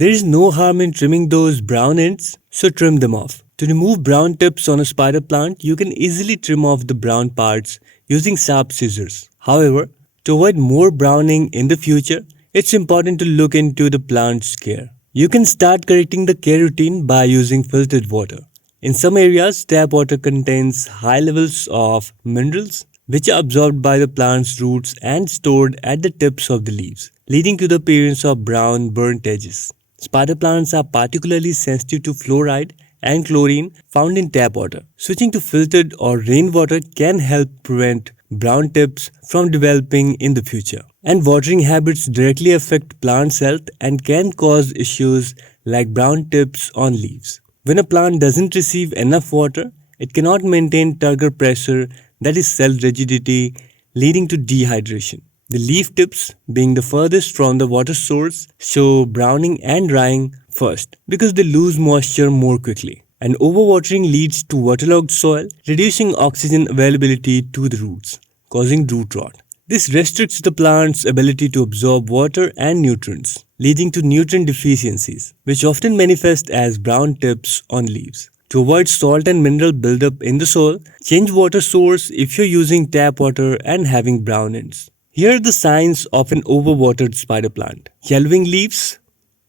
There is no harm in trimming those brown ends, so trim them off. To remove brown tips on a spider plant, you can easily trim off the brown parts using sharp scissors. However, to avoid more browning in the future, it's important to look into the plant's care. You can start correcting the care routine by using filtered water. In some areas, tap water contains high levels of minerals which are absorbed by the plant's roots and stored at the tips of the leaves, leading to the appearance of brown burnt edges. Spider plants are particularly sensitive to fluoride and chlorine found in tap water. Switching to filtered or rainwater can help prevent brown tips from developing in the future. And watering habits directly affect plants' health and can cause issues like brown tips on leaves. When a plant doesn't receive enough water, it cannot maintain turgor pressure, that is cell rigidity, leading to dehydration. The leaf tips, being the furthest from the water source, show browning and drying first because they lose moisture more quickly. And overwatering leads to waterlogged soil, reducing oxygen availability to the roots, causing root rot. This restricts the plant's ability to absorb water and nutrients, leading to nutrient deficiencies, which often manifest as brown tips on leaves. To avoid salt and mineral buildup in the soil, change water source if you're using tap water and having brown ends. Here are the signs of an overwatered spider plant: yellowing leaves,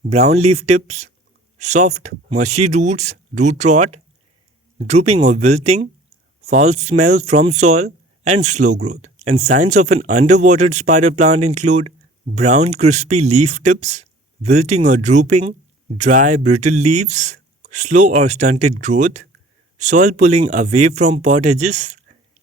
brown leaf tips, soft, mushy roots, root rot, drooping or wilting, foul smell from soil, and slow growth. And signs of an underwatered spider plant include brown crispy leaf tips, wilting or drooping, dry brittle leaves, slow or stunted growth, soil pulling away from pot edges,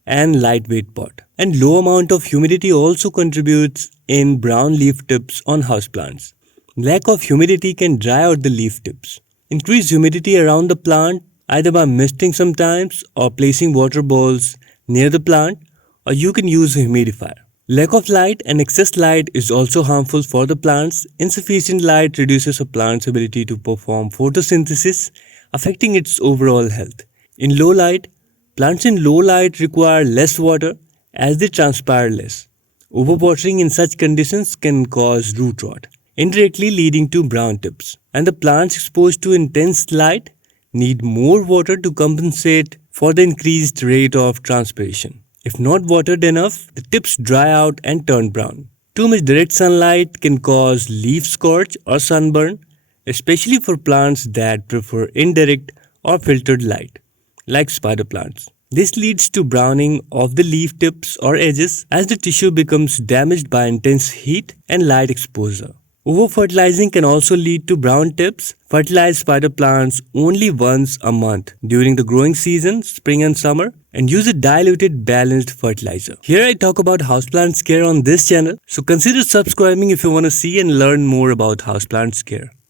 and lightweight pot. And low amount of humidity also contributes in brown leaf tips on houseplants. Lack of humidity can dry out the leaf tips. Increase humidity around the plant either by misting sometimes or placing water balls near the plant, or you can use a humidifier. Lack of light and excess light is also harmful for the plants. Insufficient light reduces a plant's ability to perform photosynthesis, affecting its overall health. In low light, plants in low light require less water as they transpire less. Overwatering in such conditions can cause root rot, indirectly leading to brown tips. And the plants exposed to intense light need more water to compensate for the increased rate of transpiration. If not watered enough, the tips dry out and turn brown. Too much direct sunlight can cause leaf scorch or sunburn, especially for plants that prefer indirect or filtered light, like spider plants. This leads to browning of the leaf tips or edges as the tissue becomes damaged by intense heat and light exposure. Over-fertilizing can also lead to brown tips. Fertilize spider plants only once a month during the growing season, spring and summer, and use a diluted balanced fertilizer. Here I talk about houseplants care on this channel, so consider subscribing if you want to see and learn more about houseplants care.